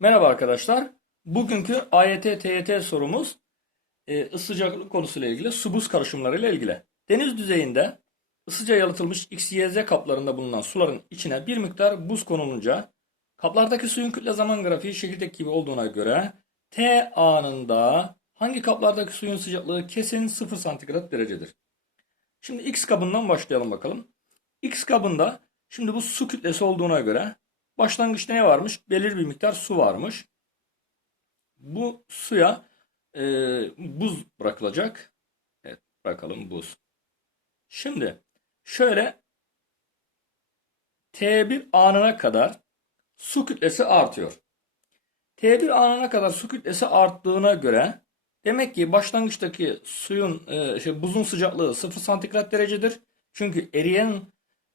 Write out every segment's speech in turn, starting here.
Merhaba arkadaşlar. Bugünkü AYT TYT sorumuz e, ısı sıcaklık konusuyla ilgili su buz karışımlarıyla ilgili. Deniz düzeyinde ısıca yalıtılmış X, Y, Z kaplarında bulunan suların içine bir miktar buz konulunca kaplardaki suyun kütle zaman grafiği şekildeki gibi olduğuna göre T anında hangi kaplardaki suyun sıcaklığı kesin 0 santigrat derecedir? Şimdi X kabından başlayalım bakalım. X kabında şimdi bu su kütlesi olduğuna göre başlangıçta ne varmış? Belirli bir miktar su varmış. Bu suya e, buz bırakılacak. Evet bırakalım buz. Şimdi şöyle T1 anına kadar su kütlesi artıyor. T1 anına kadar su kütlesi arttığına göre demek ki başlangıçtaki suyun e, şey, buzun sıcaklığı 0 santigrat derecedir. Çünkü eriyen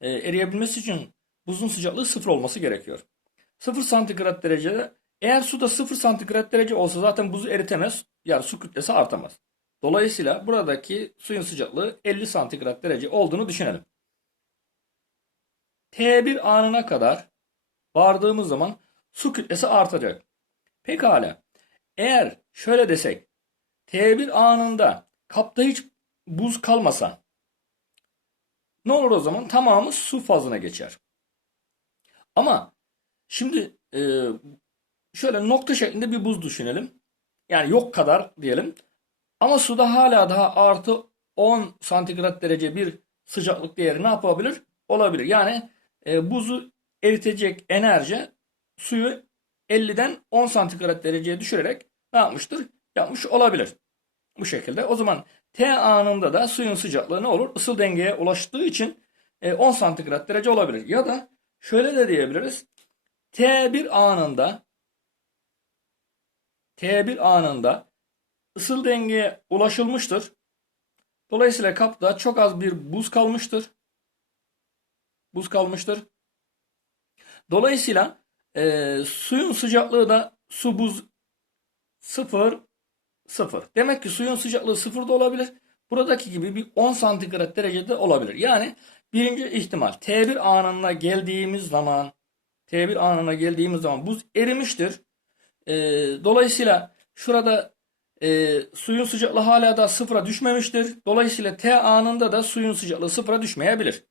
e, eriyebilmesi için buzun sıcaklığı 0 olması gerekiyor. 0 santigrat derecede eğer suda 0 santigrat derece olsa zaten buzu eritemez. Yani su kütlesi artamaz. Dolayısıyla buradaki suyun sıcaklığı 50 santigrat derece olduğunu düşünelim. T1 anına kadar vardığımız zaman su kütlesi artacak. Pekala. Eğer şöyle desek T1 anında kapta hiç buz kalmasa ne olur o zaman? Tamamı su fazına geçer. Ama şimdi e, şöyle nokta şeklinde bir buz düşünelim. Yani yok kadar diyelim. Ama suda hala daha artı 10 santigrat derece bir sıcaklık değeri ne yapabilir? Olabilir. Yani e, buzu eritecek enerji suyu 50'den 10 santigrat dereceye düşürerek ne yapmıştır? Yapmış olabilir. Bu şekilde. O zaman T anında da suyun sıcaklığı ne olur? Isıl dengeye ulaştığı için e, 10 santigrat derece olabilir. Ya da şöyle de diyebiliriz. T1 anında T1 anında ısıl dengeye ulaşılmıştır. Dolayısıyla kapta çok az bir buz kalmıştır. Buz kalmıştır. Dolayısıyla e, suyun sıcaklığı da su buz 0 0. Demek ki suyun sıcaklığı 0 da olabilir. Buradaki gibi bir 10 santigrat derecede olabilir. Yani birinci ihtimal T1 anına geldiğimiz zaman T1 anına geldiğimiz zaman buz erimiştir. E, dolayısıyla şurada e, suyun sıcaklığı hala da sıfıra düşmemiştir. Dolayısıyla T anında da suyun sıcaklığı sıfıra düşmeyebilir.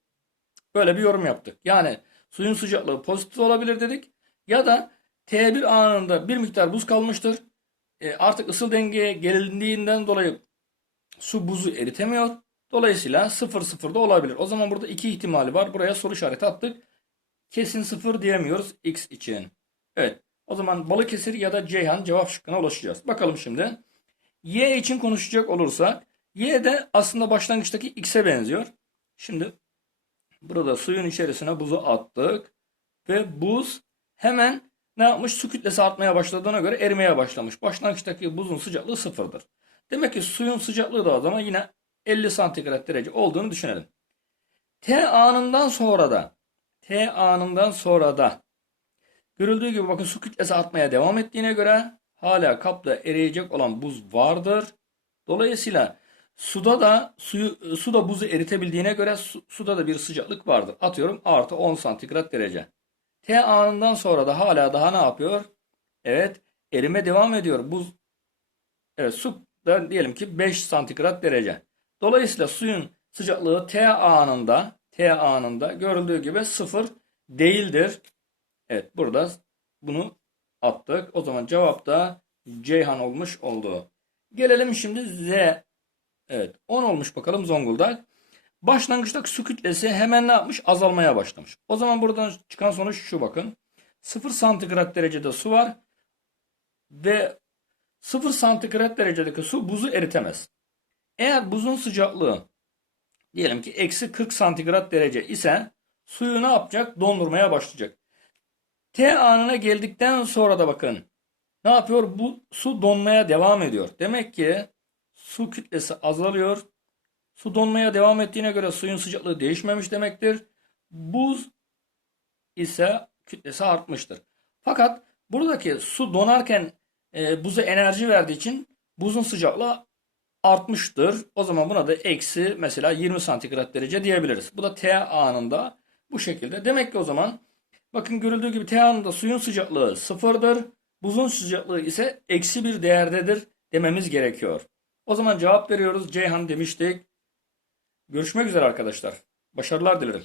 Böyle bir yorum yaptık. Yani suyun sıcaklığı pozitif olabilir dedik. Ya da T1 anında bir miktar buz kalmıştır. E, artık ısıl dengeye gelindiğinden dolayı su buzu eritemiyor. Dolayısıyla 0 0 da olabilir. O zaman burada iki ihtimali var. Buraya soru işareti attık. Kesin 0 diyemiyoruz x için. Evet. O zaman Balıkesir ya da Ceyhan cevap şıkkına ulaşacağız. Bakalım şimdi. Y için konuşacak olursak Y de aslında başlangıçtaki x'e benziyor. Şimdi burada suyun içerisine buzu attık ve buz hemen ne yapmış? Su kütlesi artmaya başladığına göre erimeye başlamış. Başlangıçtaki buzun sıcaklığı sıfırdır. Demek ki suyun sıcaklığı da o zaman yine 50 santigrat derece olduğunu düşünelim. T anından sonra da T anından sonra da görüldüğü gibi bakın su kütlesi artmaya devam ettiğine göre hala kapta eriyecek olan buz vardır. Dolayısıyla suda da suyu suda buzu eritebildiğine göre su, suda da bir sıcaklık vardır. Atıyorum artı 10 santigrat derece. T anından sonra da hala daha ne yapıyor? Evet erime devam ediyor. Buz evet su da diyelim ki 5 santigrat derece. Dolayısıyla suyun sıcaklığı T anında T anında görüldüğü gibi sıfır değildir. Evet burada bunu attık. O zaman cevap da Ceyhan olmuş oldu. Gelelim şimdi Z. Evet 10 olmuş bakalım Zonguldak. Başlangıçtaki su kütlesi hemen ne yapmış? Azalmaya başlamış. O zaman buradan çıkan sonuç şu bakın. 0 santigrat derecede su var. Ve 0 santigrat derecedeki su buzu eritemez. Eğer buzun sıcaklığı diyelim ki eksi 40 santigrat derece ise suyu ne yapacak? Dondurmaya başlayacak. T anına geldikten sonra da bakın ne yapıyor? Bu su donmaya devam ediyor. Demek ki su kütlesi azalıyor. Su donmaya devam ettiğine göre suyun sıcaklığı değişmemiş demektir. Buz ise kütlesi artmıştır. Fakat buradaki su donarken e, buza enerji verdiği için buzun sıcaklığı artmıştır. O zaman buna da eksi mesela 20 santigrat derece diyebiliriz. Bu da T anında bu şekilde. Demek ki o zaman bakın görüldüğü gibi T anında suyun sıcaklığı sıfırdır. Buzun sıcaklığı ise eksi bir değerdedir dememiz gerekiyor. O zaman cevap veriyoruz. Ceyhan demiştik. Görüşmek üzere arkadaşlar. Başarılar dilerim.